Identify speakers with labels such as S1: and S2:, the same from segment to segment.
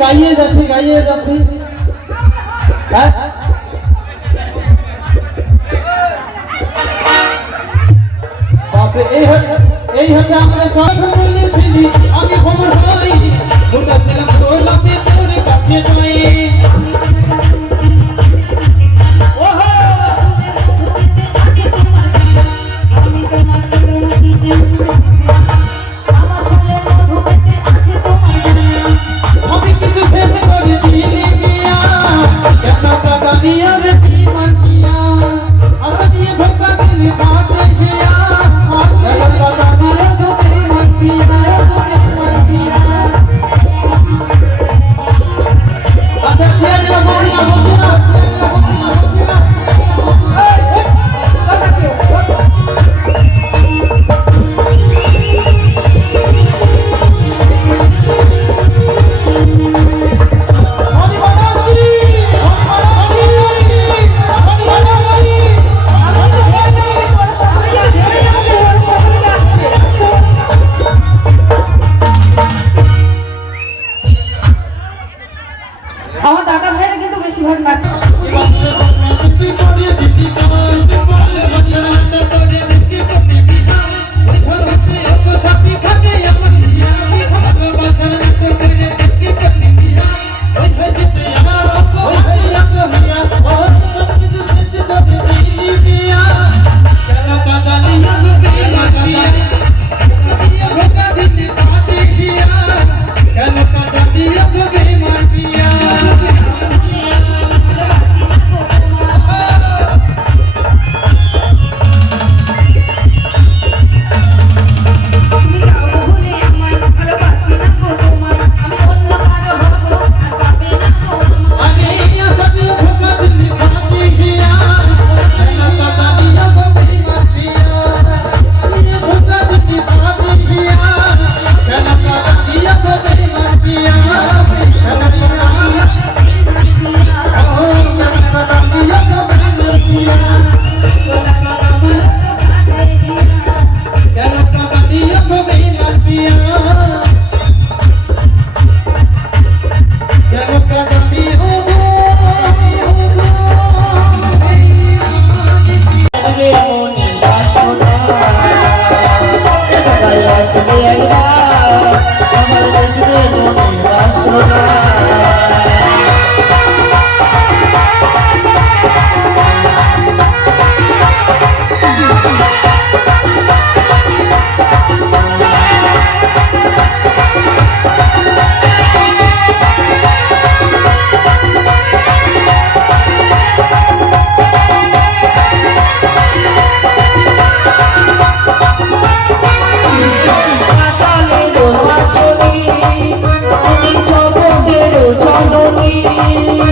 S1: গাইয়ে যাচ্ছে গাইয়ে যাচ্ছি।
S2: তুমি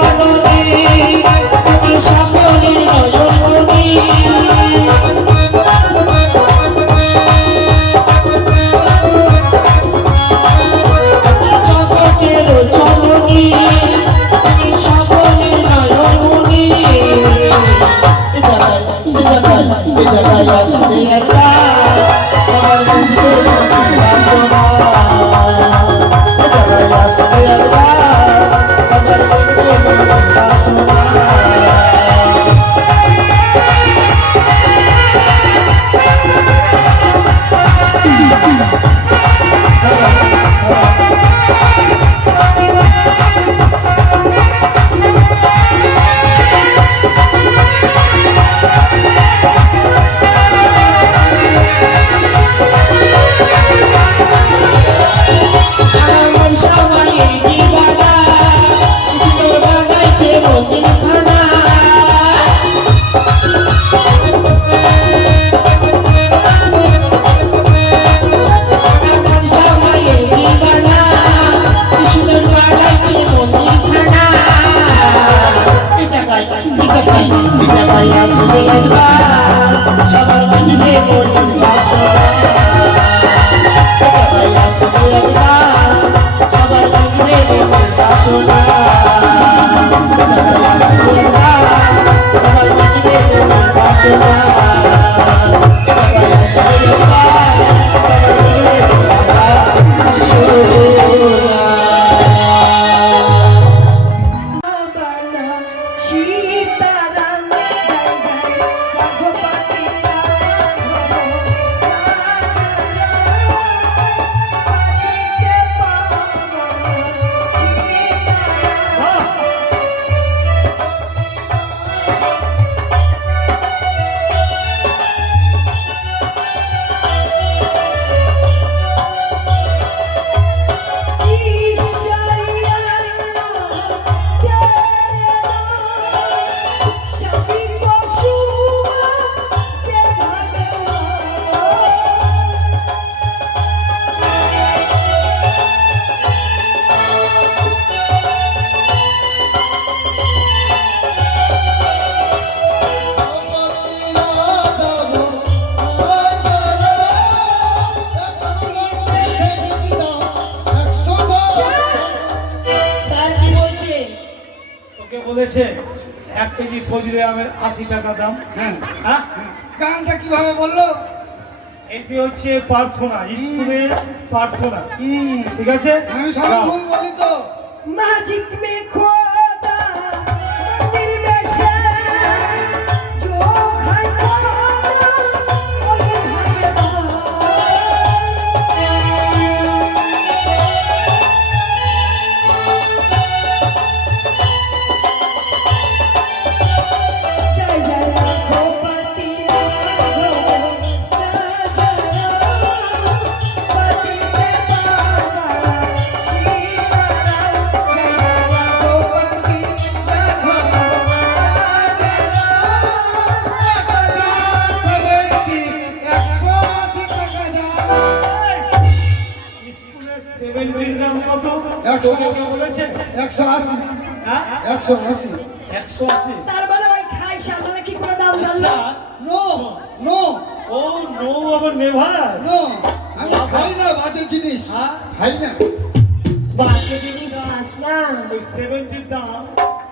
S2: Lord. ফজরে আমের আশি টাকা দাম।
S3: হ্যাঁ।,
S2: হ্যাঁ।
S3: গানটা কীভাবে বলল?
S2: এটি হচ্ছে প্রার্থনা ইসলামের প্রার্থনা। ঠিক আছে?
S3: আমি সবাই বলি তো।
S2: ম্যাজিক
S3: মে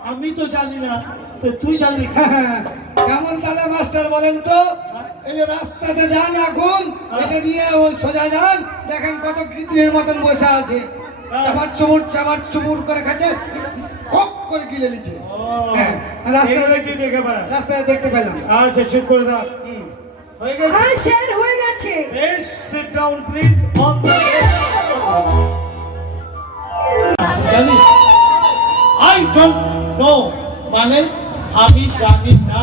S3: আমি
S2: তো জানি না তো তুই জানলি কি?
S3: কেমন তাহলে মাস্টার বলেন তো? এই যে রাস্তাতে যান এখন এটা নিয়ে ওই সোজা যান দেখেন কত কৃত্রিমের মতন বসে আছে। চাপার চুমুর চাপার চুমুর করে খাচ্ছে কক করে গিলে নিচ্ছে।
S2: ও
S3: হ্যাঁ, রাস্তায়-
S2: এগুলো কি দেখে পায়
S3: রাস্তায় দেখতে পেলাম।
S2: আচ্ছা চুপ করে দাও হয়ে গেছে?
S4: হ্যাঁ স্যার হয়ে গেছে।
S2: Please sit down, please, on the জানিস? আই ডোন্ট নো মানে আমি জানি না।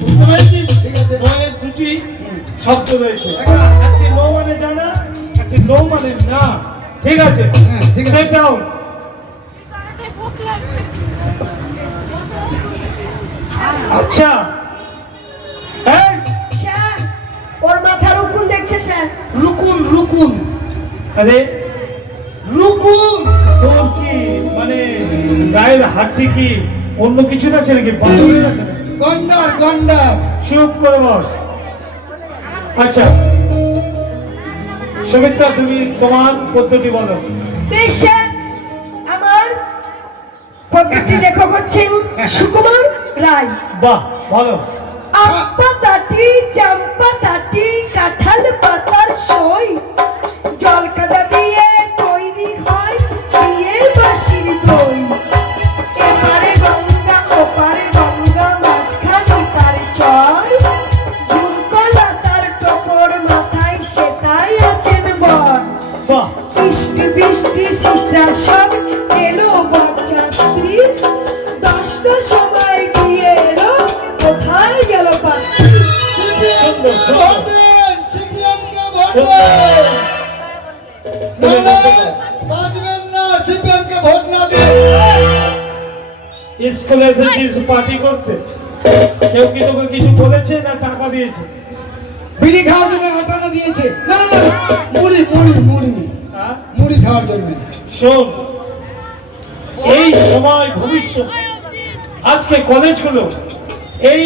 S2: বুঝতে পেরেছিস?
S3: ঠিক আছে।
S2: নোয়ের দুটি শব্দ রয়েছে।
S3: একটি
S2: নো মানে জানা একটি নো মানে না। ঠিক আছে?
S3: হ্যাঁ, ঠিক আছে।
S2: সেট ডাউন আচ্ছা।
S4: ওর মাথার উকুন দেখছে স্যার।
S3: রুকুন রুকুন।
S2: আরে গায়ের হাড্ডি কি অন্য কিছু পাথরের আছে
S3: গন্ডার গন্ডার।
S2: চুপ করে বস। আচ্ছা সুমিত্রা তুমি তোমার পদ্ধতি বলো।
S4: আমার পদ্ধতি লেখক হচ্ছেন সুকুমার রায়।
S2: বাহ বলো
S4: আম পাতাটি চাম্পা তাটি কাঁঠাল পাতার সই জল কাদা
S5: কলেজগুলো এই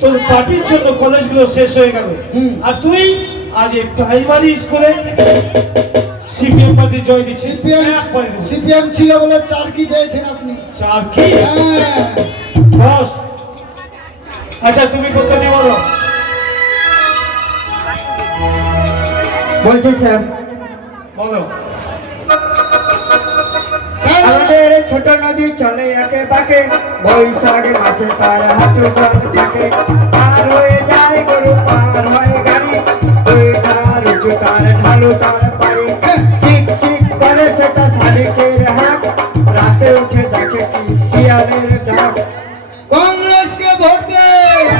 S5: তোর পার্টির জন্য কলেজগুলো শেষ হয়ে গেল।
S3: হুম।
S5: আর তুই আজ এই প্রাইমারি স্কুলে সিপিএম পার্টি জয় দিচ্ছিস।
S3: সিপিএম। ছিল বলে চার কি পেয়েছেন আপনি?
S5: চার কি?
S3: হ্যাঁ।
S5: বস আচ্ছা তুমি পদ্ধতি বলো।
S6: বলছি স্যার।
S5: বলো।
S6: ছোট নদী চলে একে বাঁকে বৈশাখ মাসে তার হাঁটু জল থাকে। পার হয়ে যায় গরু পার হয়ে গাড়ি। দুই ধার উঁচু তার ঢালু তার পারি চিক চিক করে সেটা শালিকের হাত। রাতে উঠে দেখে কি শিয়ালের ডাক।
S3: কংগ্রেসকে ভোট দিন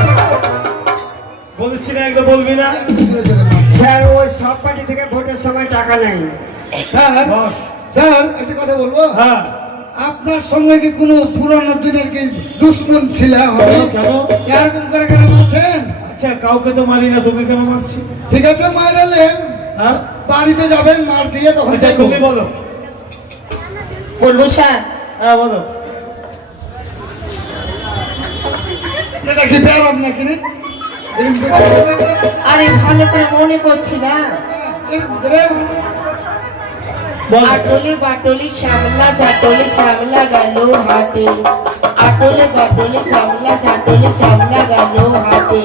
S5: বলেছি না একদম বলবি না।
S6: স্যার ওই সব পার্টি থেকে ভোটের সময় টাকা নেই
S3: স্যার স্যার একটা কথা বলব?
S5: হ্যাঁ।
S3: আপনার সঙ্গে কি কোনো পুরনো দিনের কি দুশ্মন ছিল
S5: কেন
S3: এরকম করে কেন মারছেন
S5: আচ্ছা কাউকে তো মারি না তোকে কেন মারছি?
S3: ঠিক আছে মারালেন
S5: হ্যাঁ?
S3: বাড়িতে যাবেন মার দিয়ে তখন
S5: আচ্ছা তুমি বলো।
S4: বলব স্যার।
S5: হ্যাঁ বলো।
S3: এটা কি নাকি রে?
S4: আরে ভালো করে মনে করছি না।
S5: বলো
S4: আটলে বাটলে শ্যামলা চাটলে শ্যামলা গেল হাতে আটলে বাটলে শ্যামলা চাটলে শ্যামলা গেল হাতে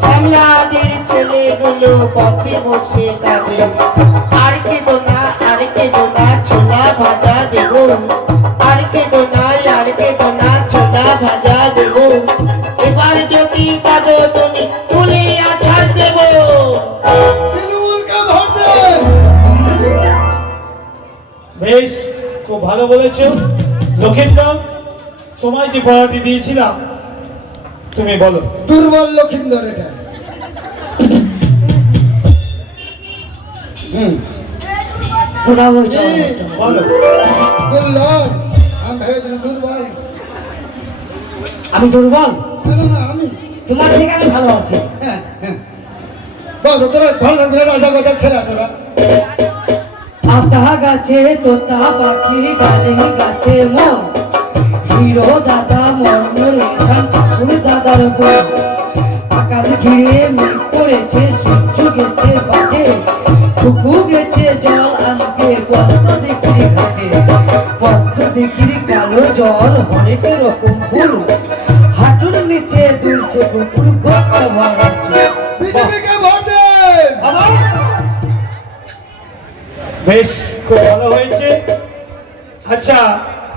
S4: শ্যামলাদের ছেলেগুলো পথে বসে কাঁদে আর কে দোনা আর কে দোনা ছোলা ভাজা দেব।
S5: বলেছ লক্ষিন্দর তোমায় যে পড়াটি দিয়েছিলাম তুমি বলো।
S3: দুর্বল লক্ষিন্দর এটা। হুম।
S5: বলো।
S3: দুর্লভ আমি ভেবেছিলাম দুর্বল।
S7: আমি দুর্বল?
S3: না না, না আমি।
S7: তোমার থেকে আমি ভালো আছি।
S3: হ্যাঁ হ্যাঁ। বল তোরা ভালো করে রাজা বাজার ছেলে তোরা।
S7: আতা গাছে তোতা পাখি ডালে গাছে মন। হিরো দাদা এখান ঠাকুর দাদার বোন। আকাশ ঘিরে মেঘ করেছে, সূর্য গেছে বাটে। টুকু গেছে জল আনতে পদ্ম দিকির ঘাটে। পদ্ম দিকির কালো জল অনেক রকম ফুল। হাঁটুর নিচে দুলছে কুকুর গচ্ছা ভরা
S5: বেশ খুব ভালো হয়েছে আচ্ছা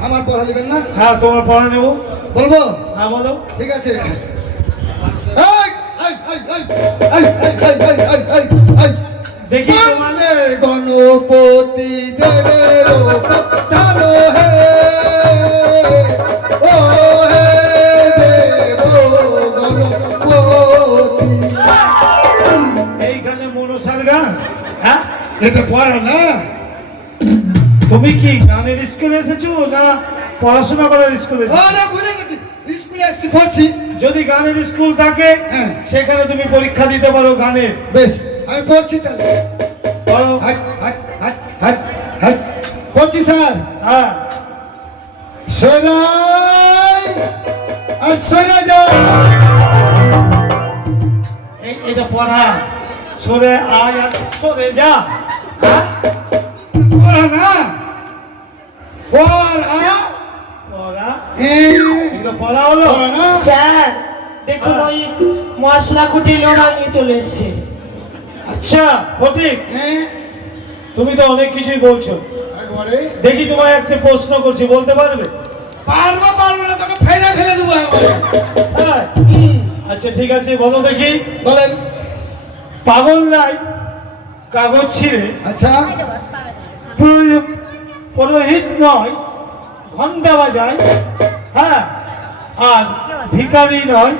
S3: আমার পড়া নেবেন না
S5: হ্যাঁ তোমার পড়া নেব
S3: বলব
S5: হ্যাঁ বলো
S3: ঠিক আছে
S5: দেখি
S3: মানে গণপতি দেবের
S5: এইখানে মনসার গান হ্যাঁ
S3: এটা পড়া না
S5: তুমি কি গানের স্কুলে এসেছ না পড়াশোনা করার স্কুলে
S3: ও না ভুলে গেছি। স্কুলে এসছি পড়ছি।
S5: যদি গানের স্কুল থাকে
S3: হ্যাঁ।
S5: সেখানে তুমি পরীক্ষা দিতে পারো গানের।
S3: বেশ আমি পড়ছি তাহলে। পড়ছি স্যার।
S5: হ্যাঁ।
S3: আর
S5: এটা পড়া। সরে আয় আর সরে যা। হ্যাঁ?
S3: পড়া না। পড় আয়া।
S5: পড়া।
S3: এই
S5: এগুলো পড়া হলো?
S3: না।
S4: স্যার দেখুন ওই মশলা কুটি লোড়া নিয়ে চলে এসছে।
S5: আচ্ছা। ফটিক
S3: হ্যাঁ।
S5: তুমি তো অনেক কিছুই বলছো।
S3: একবারে
S5: দেখি তোমায় একটা প্রশ্ন করছি বলতে পারবে?
S3: পারব পারব না তোকে ফেলে ফেলে দেবো
S5: হ্যাঁ। আচ্ছা ঠিক আছে বলো দেখি।
S3: বলেন।
S5: পাগল নাই কাগজ ছিঁড়ে
S3: আচ্ছা।
S5: পুরো- পুরোহিত নয় ঘণ্টা বাজায়। হ্যাঁ আর ভিকারি নয়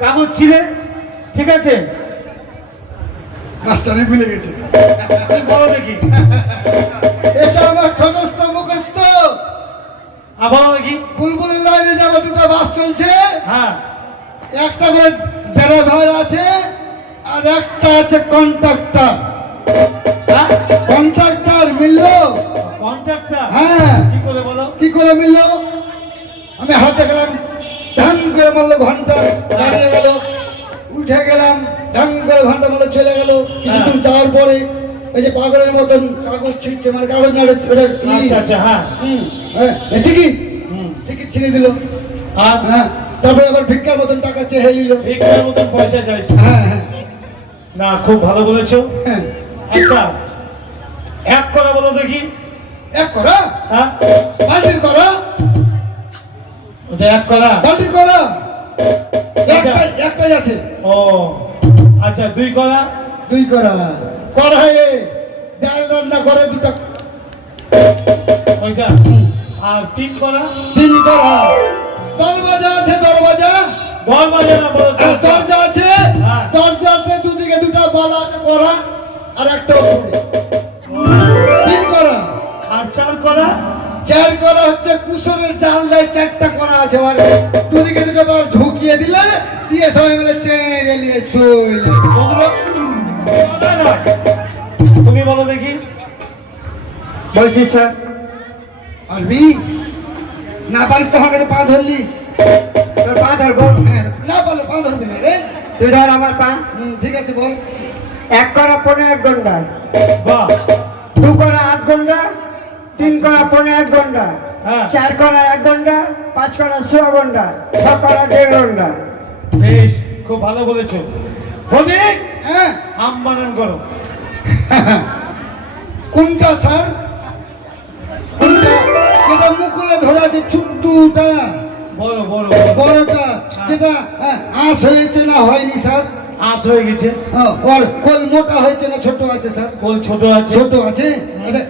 S5: কাগজ ছিঁড়ে ঠিক আছে?
S3: মাস্টারে ভুলে গেছে।
S5: বলো দেখি।
S3: এটা আমার ঠটস্থ মুখস্থ।
S5: দেখি।
S3: বুলবুলের লাইনে যাব দুটো বাস চলছে।
S5: হ্যাঁ।
S3: একটা করে ড্রাইভার আছে আর একটা আছে কন্ট্রাক্টর।
S5: হ্যাঁ?
S3: কন্ট্রাক্টর মিললো? হ্যাঁ।
S5: কি করে বলো?
S3: কি করে মিললো? আমি হাতে গেলাম ঢাং করে মারলো ঘণ্টা দাঁড়িয়ে গেল উঠে গেলাম ঢাং করে ঘণ্টা মারলো চলে গেল। কিছু দূর যাওয়ার পরে এই যে পাগলের মতন কাগজ ছিটছে মানে কাগজ না
S5: আচ্ছা আচ্ছা হ্যাঁ।
S3: হুম, হ্যাঁ টিকিট টিকিট ছিঁড়ে দিল। হ্যাঁ তারপরে আবার ভিক্ষার মতন টাকা চেয়ে নিল
S5: ভিক্ষার মতন পয়সা চাইছে?
S3: হ্যাঁ হ্যাঁ।
S5: না খুব ভালো বলেছ।
S3: হ্যাঁ।
S5: আচ্ছা এক করে বলো দেখি।
S3: এক করা।
S5: হ্যাঁ।
S3: বাল্টির করা।
S5: ওটা এক করা।
S3: বাল্টির করা। একটাই একটাই আছে।
S5: ও আচ্ছা দুই করা।
S3: দুই করা। কড়াইয়ে ডাল রান্না করে দুটো।
S5: ওইটা আর তিন করা?
S3: তিন করা। দরওয়াজা আছে দরওয়াজা
S5: দরজা না বলো দরজা।
S3: দরজা আছে।
S5: হ্যাঁ।
S3: দরজাতে দুদিকে দুটো বলা করা। আর একটা করা
S5: চার করা
S3: হচ্ছে কুসরের চাল দেয় চারটা করা আছে মানে দুদিকে দুটো বল ঢুকিয়ে দিলে দিয়ে সবাই মিলে চেয়ে নিয়ে চলে।
S5: তুমি বলো দেখি।
S6: বলছি স্যার।
S3: পারবি না পারিস তো আমার কাছে পা ধরলিস।
S6: তোর পা ধরবো
S3: হ্যাঁ, না পারলে পা ধরবি না রে।
S6: তুই ধর আমার পা।
S3: ঠিক আছে বল।
S6: এক করা পনে এক ঘণ্টা
S5: বাহ।
S6: দু করা আধ ঘণ্টা তিন করা পনে এক ঘণ্টা
S5: হ্যাঁ।
S6: চার করা এক ঘণ্টা পাঁচ করা ছ ঘণ্টা ছ করা দেড় ঘণ্টা।
S5: বেশ খুব ভালো বলেছ। ফটিক
S3: হ্যাঁ।
S5: আম বানান করো।
S3: কোনটা স্যার। কোনটা যেটা মুকুলে ধরা আছে চুদ্দুটা
S5: বড় বড়। বড়।
S3: বড়টা যেটা হ্যাঁ, আঁশ হয়েছে না হয়নি স্যার?
S5: আঁশ হয়ে গেছে।
S3: হ্যাঁ, ওর কোল মোটা হয়েছে না ছোট আছে স্যার?
S5: কোল ছোট আছে।
S3: ছোট আছে? আচ্ছা হ্যাঁ,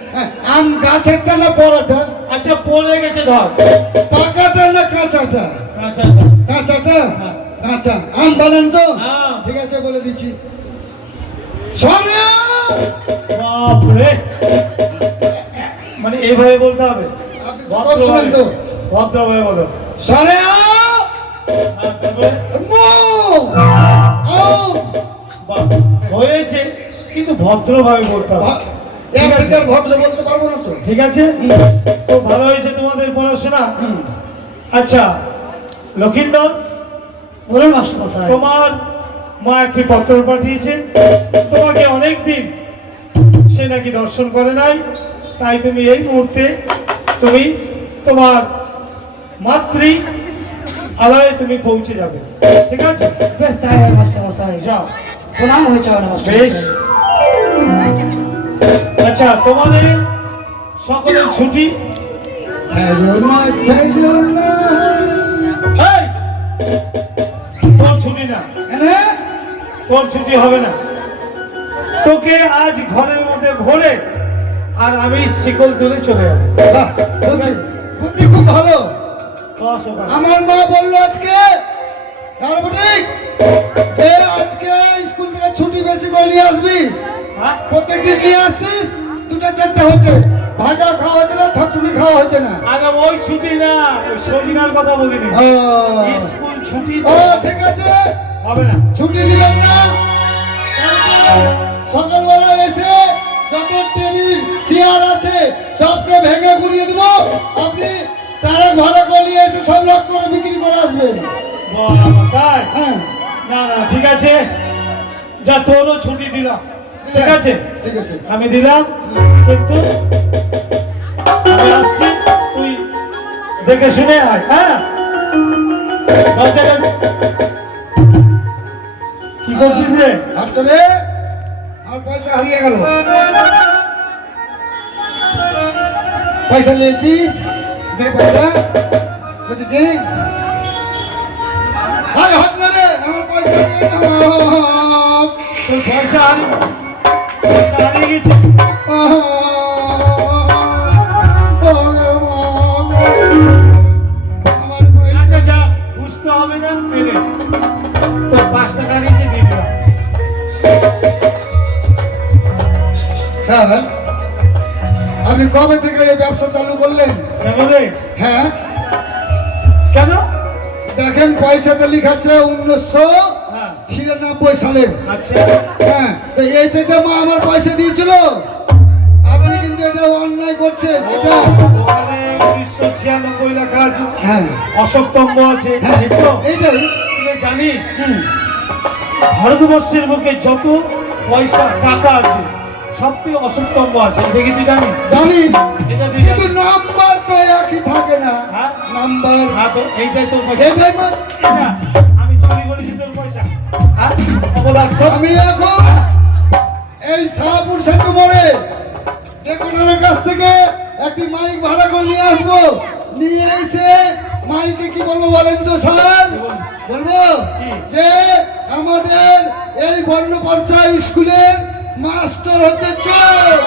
S3: আম গাছেরটা না বড়টা
S5: আচ্ছা পড়ে গেছে ধর।
S3: পাকাটা না কাঁচাটা?
S5: কাঁচাটা।
S3: কাঁচাটা?
S5: হ্যাঁ।
S3: কাঁচা। আম বানান তো?
S5: হ্যাঁ।
S3: ঠিক আছে বলে দিচ্ছি। সরে
S5: বাপরে! মানে এইভাবে বলতে হবে?
S3: আপনি তো।
S5: ভদ্রভাবে বলো।
S3: সরে
S5: হ্যাঁ, হয়েছে কিন্তু ভদ্রভাবে বলতে হবে। ঠিক আছে
S3: আফ্রিকার ভদ্র বলতে পারব না তো?
S5: ঠিক আছে? তো ভালো হয়েছে তোমাদের পড়াশোনা? আচ্ছা লক্ষিন্দর
S7: বলুন মাস্টার মশাই
S5: তোমার মা একটি পত্র পাঠিয়েছে। তোমাকে অনেক দিন সে নাকি দর্শন করে নাই। তাই তুমি এই মুহূর্তে তুমি তোমার মাতৃ আলয়ে তুমি পৌঁছে যাবে। ঠিক আছে?
S7: বেশ তাই হয় মাস্টার মশাই
S5: যাও।
S7: প্রণাম হয়েছে মাস্টার
S5: বেশ। আচ্ছা তোমাদের সকলের ছুটি! তোর ছুটি না। তোর ছুটি হবে না। তোকে আজ ঘরের মধ্যে ভরে আর আমি শিকল তুলে চলে যাব।
S3: বাহ, বুদ্ধি খুব ভালো। আমার মা বলল আজকে আজকে স্কুল থেকে ছুটি বেশি করে নিয়ে আসবি।
S5: হ্যাঁ?
S3: প্রত্যেকদিন নিয়ে আসছিস? দুটা চারটা হচ্ছে ভাজা খাওয়া হচ্ছে না থকথুকি খাওয়া হচ্ছে না?
S5: আরে ওই ছুটি না ওই সজিনার কথা বলিনি। স্কুল ছুটি
S3: ও ঠিক আছে।
S5: হবে না।
S3: ছুটি নেবেন না। কালকে সকালবেলা এসে যত টেবিল চেয়ার আছে সবকে ভেঙে গুড়িয়ে দেবো। আপনি তারা ভালো করে নিয়ে এসে সব লক করে বিক্রি করে আসবেন।
S5: বাবা, তাই?
S3: হ্যাঁ।
S5: না না ঠিক আছে। যা তোরও ছুটি দিলাম। ঠিক আছে?
S3: ঠিক আছে।
S5: আমি দিলাম। কিন্তু আমি আসছি তুই দেখে শুনে আয় হ্যাঁ? কি করছিস রে?
S3: আচ্ছা আমার পয়সা হারিয়ে গেল। পয়সা নিয়েছিস দে পয়সা। বলছি না রে আমার পয়সা।
S5: তোর পয়সা হারিয়ে
S3: আপনি কবে থেকে এই ব্যবসা চালু করলেন হ্যাঁ?
S5: কেন?
S3: দেখেন পয়সাতে লিখাচ্ছে উনিশশো
S5: হ্যাঁ
S3: ছিয়ানব্বই সালে।
S5: আচ্ছা।
S3: হ্যাঁ তো এইটাতে মা আমার পয়সা দিয়েছিল। আপনি কিন্তু এটা অন্যায় করছেন এটা
S5: উনিশশো ছিয়ানব্বই লেখা আছে।
S3: হ্যাঁ।
S5: আছে
S3: এইটাই।
S5: জানিস? ভারতবর্ষের বুকে যত পয়সা টাকা আছে সব থেকে আছে। এটা কি তুই জানিস?
S3: জানি
S5: এটা তুই
S3: কিন্তু
S5: জানিস।
S3: নাম্বার তো একই থাকে না।
S5: হ্যাঁ?
S3: নাম্বার।
S5: হ্যাঁ তো
S3: এটাই আমি এখন এই শাহপুর সেতু মোড়ে ডেকোনারের কাছ থেকে একটি মাইক ভাড়া করে নিয়ে আসব। নিয়ে এসে মাইকে কি বলব বলেন তো, স্যার? বলব যে আমাদের এই বর্ণ পর্যায় স্কুলের মাস্টার হতে চোখ